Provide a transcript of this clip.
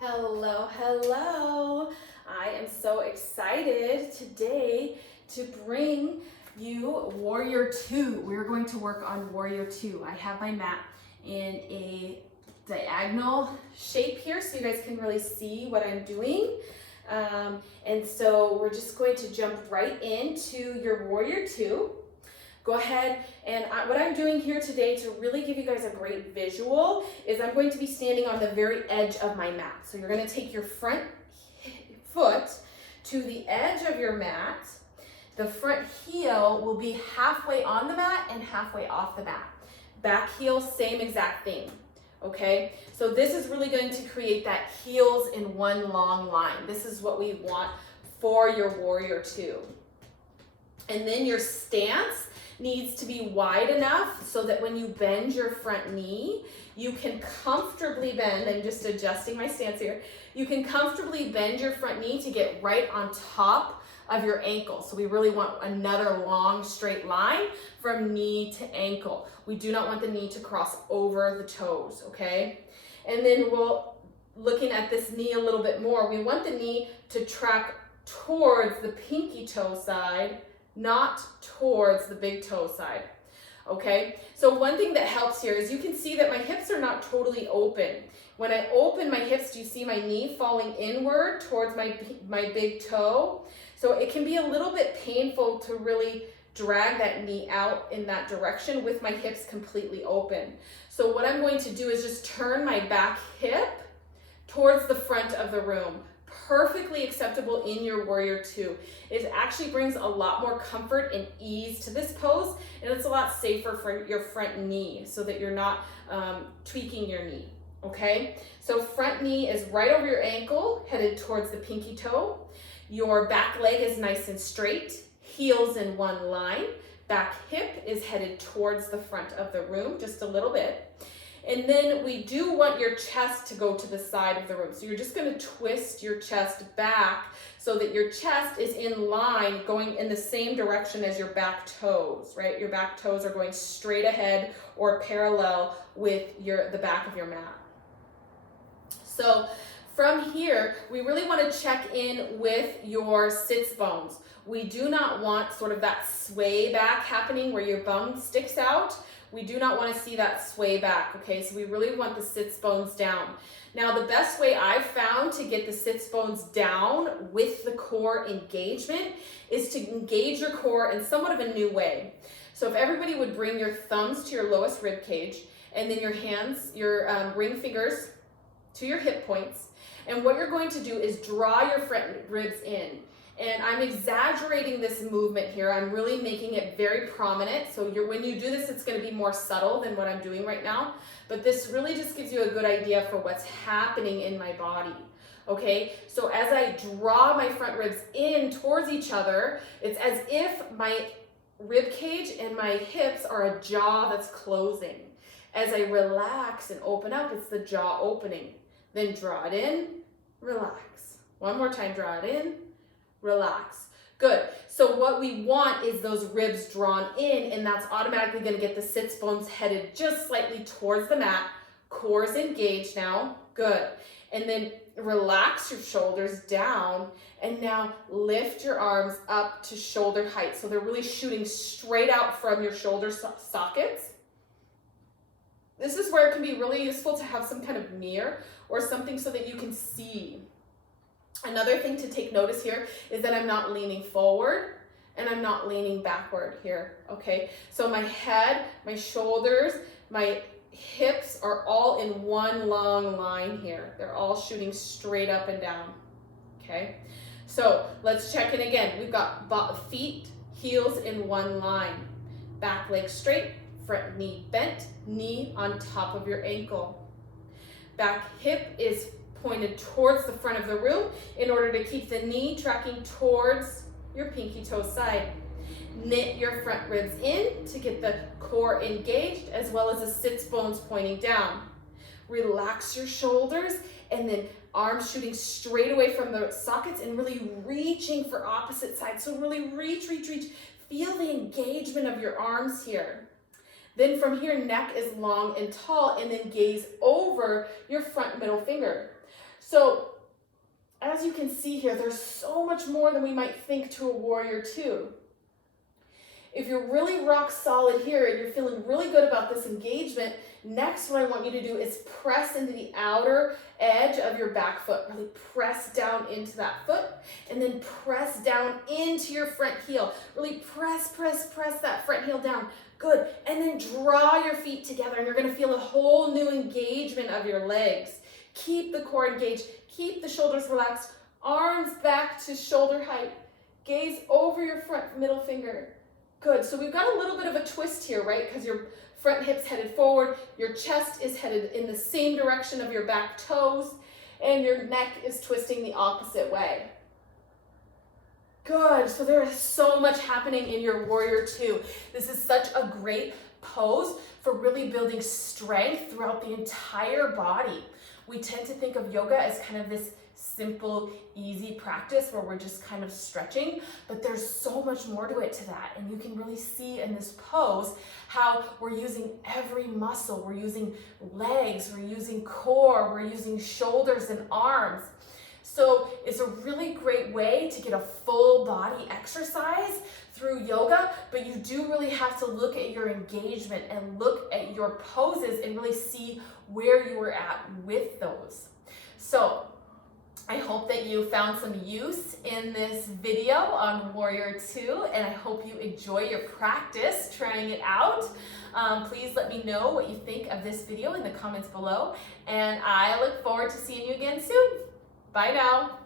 Hello, hello. I am so excited today to bring you Warrior 2. We're going to work on Warrior 2. I have my mat in a diagonal shape here so you guys can really see what I'm doing. And so we're just going to jump right into your Warrior 2. Go ahead and what I'm doing here today to really give you guys a great visual is I'm going to be standing on the very edge of my mat. So you're going to take your front foot to the edge of your mat. The front heel will be halfway on the mat and halfway off the mat. Back heel, same exact thing. Okay, so this is really going to create that heels in one long line. This is what we want for your Warrior 2. And then your stance needs to be wide enough so that when you bend your front knee, you can comfortably bend. I'm just adjusting my stance here. You can comfortably bend your front knee to get right on top of your ankle. So we really want another long straight line from knee to ankle. We do not want the knee to cross over the toes, okay? And then looking at this knee a little bit more, we want the knee to track towards the pinky toe side, not towards the big toe side, okay? So one thing that helps here is you can see that my hips are not totally open. When I open my hips, do you see my knee falling inward towards my big toe? So it can be a little bit painful to really drag that knee out in that direction with my hips completely open. So what I'm going to do is just turn my back hip towards the front of the room. Perfectly acceptable in your Warrior 2. It actually brings a lot more comfort and ease to this pose, and it's a lot safer for your front knee so that you're not tweaking your knee, okay? So front knee is right over your ankle, headed towards the pinky toe. Your back leg is nice and straight, heels in one line. Back hip is headed towards the front of the room, just a little bit. And then we do want your chest to go to the side of the room. So you're just going to twist your chest back so that your chest is in line, going in the same direction as your back toes, right? Your back toes are going straight ahead or parallel with the back of your mat. So from here, we really want to check in with your sits bones. We do not want sort of that sway back happening where your bum sticks out. We do not want to see that sway back, okay? So we really want the sits bones down. Now, the best way I've found to get the sits bones down with the core engagement is to engage your core in somewhat of a new way. So if everybody would bring your thumbs to your lowest rib cage and then your hands, your ring fingers to your hip points. And what you're going to do is draw your front ribs in. And I'm exaggerating this movement here. I'm really making it very prominent. So when you do this, it's going to be more subtle than what I'm doing right now. But this really just gives you a good idea for what's happening in my body. Okay, so as I draw my front ribs in towards each other, it's as if my rib cage and my hips are a jaw that's closing. As I relax and open up, it's the jaw opening. Then draw it in, relax. One more time, draw it in, relax. Good. So what we want is those ribs drawn in, and that's automatically going to get the sits bones headed just slightly towards the mat. Core's engaged now. Good. And then relax your shoulders down, and now lift your arms up to shoulder height. So they're really shooting straight out from your shoulder sockets. This is where it can be really useful to have some kind of mirror or something so that you can see. Another thing to take notice here is that I'm not leaning forward and I'm not leaning backward here, okay? So my head, my shoulders, my hips are all in one long line here. They're all shooting straight up and down, okay? So let's check in again. We've got feet, heels in one line, back leg straight, front knee bent, knee on top of your ankle. Back hip is pointed towards the front of the room in order to keep the knee tracking towards your pinky toe side. Knit your front ribs in to get the core engaged as well as the sits bones pointing down. Relax your shoulders and then arms shooting straight away from the sockets and really reaching for opposite sides. So really reach, reach, reach. Feel the engagement of your arms here. Then from here, neck is long and tall, and then gaze over your front middle finger. So as you can see here, there's so much more than we might think to a warrior two. If you're really rock solid here and you're feeling really good about this engagement, next what I want you to do is press into the outer edge of your back foot. Really press down into that foot and then press down into your front heel. Really press that front heel down. Good. And then draw your feet together and you're going to feel a whole new engagement of your legs. Keep the core engaged. Keep the shoulders relaxed. Arms back to shoulder height. Gaze over your front middle finger. Good. So we've got a little bit of a twist here, right? Because your front hip's headed forward, your chest is headed in the same direction of your back toes, and your neck is twisting the opposite way. Good. So there is so much happening in your warrior two. This is such a great pose for really building strength throughout the entire body. We tend to think of yoga as kind of this simple, easy practice where we're just kind of stretching, but there's so much more to it to that. And you can really see in this pose how we're using every muscle. We're using legs, we're using core, we're using shoulders and arms. So it's a really great way to get a full body exercise through yoga, but you do really have to look at your engagement and look at your poses and really see where you were at with those. So I hope that you found some use in this video on Warrior 2, and I hope you enjoy your practice trying it out. Please let me know what you think of this video in the comments below, and I look forward to seeing you again soon. Bye now.